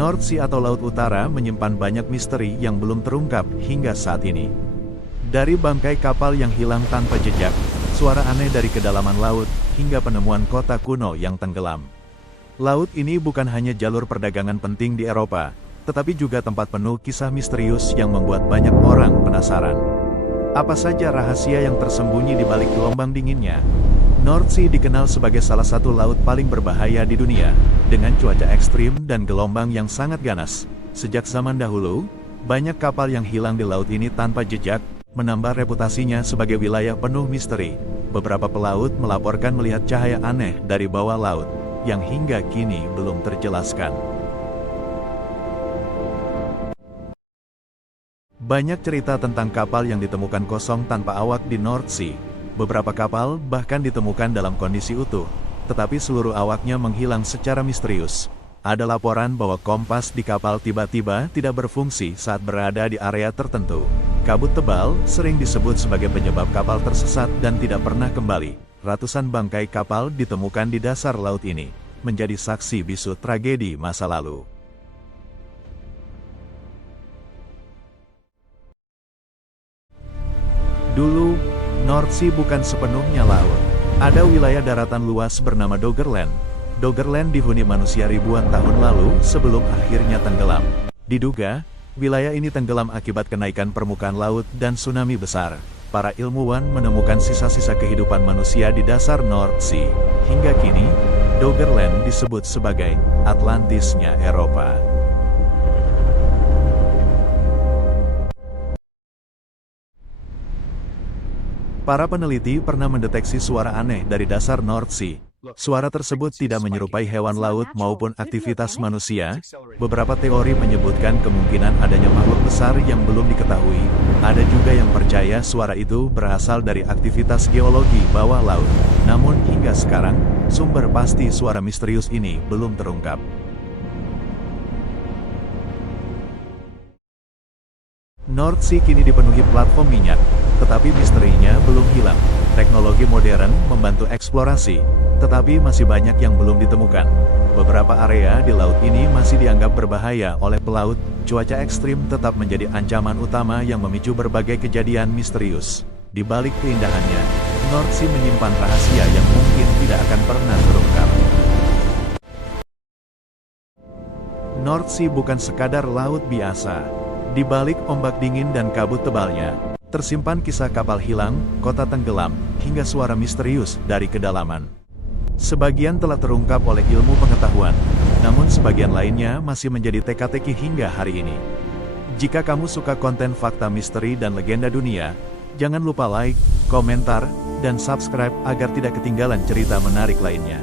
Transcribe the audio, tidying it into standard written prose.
North Sea atau Laut Utara menyimpan banyak misteri yang belum terungkap hingga saat ini. Dari bangkai kapal yang hilang tanpa jejak, suara aneh dari kedalaman laut, hingga penemuan kota kuno yang tenggelam. Laut ini bukan hanya jalur perdagangan penting di Eropa, tetapi juga tempat penuh kisah misterius yang membuat banyak orang penasaran. Apa saja rahasia yang tersembunyi di balik gelombang dinginnya? North Sea dikenal sebagai salah satu laut paling berbahaya di dunia, dengan cuaca ekstrim dan gelombang yang sangat ganas. Sejak zaman dahulu, banyak kapal yang hilang di laut ini tanpa jejak, menambah reputasinya sebagai wilayah penuh misteri. Beberapa pelaut melaporkan melihat cahaya aneh dari bawah laut, yang hingga kini belum terjelaskan. Banyak cerita tentang kapal yang ditemukan kosong tanpa awak di North Sea. Beberapa kapal bahkan ditemukan dalam kondisi utuh, tetapi seluruh awaknya menghilang secara misterius. Ada laporan bahwa kompas di kapal tiba-tiba tidak berfungsi saat berada di area tertentu. Kabut tebal sering disebut sebagai penyebab kapal tersesat dan tidak pernah kembali. Ratusan bangkai kapal ditemukan di dasar laut ini, menjadi saksi bisu tragedi masa lalu. Dulu, North Sea bukan sepenuhnya laut. Ada wilayah daratan luas bernama Doggerland. Doggerland dihuni manusia ribuan tahun lalu sebelum akhirnya tenggelam. Diduga, wilayah ini tenggelam akibat kenaikan permukaan laut dan tsunami besar. Para ilmuwan menemukan sisa-sisa kehidupan manusia di dasar North Sea. Hingga kini, Doggerland disebut sebagai Atlantisnya Eropa. Para peneliti pernah mendeteksi suara aneh dari dasar North Sea. Suara tersebut tidak menyerupai hewan laut maupun aktivitas manusia. Beberapa teori menyebutkan kemungkinan adanya makhluk besar yang belum diketahui. Ada juga yang percaya suara itu berasal dari aktivitas geologi bawah laut. Namun hingga sekarang, sumber pasti suara misterius ini belum terungkap. North Sea kini dipenuhi platform minyak, tetapi misterinya belum hilang. Teknologi modern membantu eksplorasi, tetapi masih banyak yang belum ditemukan. Beberapa area di laut ini masih dianggap berbahaya oleh pelaut. Cuaca ekstrim tetap menjadi ancaman utama yang memicu berbagai kejadian misterius. Di balik keindahannya, North Sea menyimpan rahasia yang mungkin tidak akan pernah terungkap. North Sea bukan sekadar laut biasa. Di balik ombak dingin dan kabut tebalnya, tersimpan kisah kapal hilang, kota tenggelam, hingga suara misterius dari kedalaman. Sebagian telah terungkap oleh ilmu pengetahuan, namun sebagian lainnya masih menjadi teka-teki hingga hari ini. Jika kamu suka konten fakta misteri dan legenda dunia, jangan lupa like, komentar, dan subscribe agar tidak ketinggalan cerita menarik lainnya.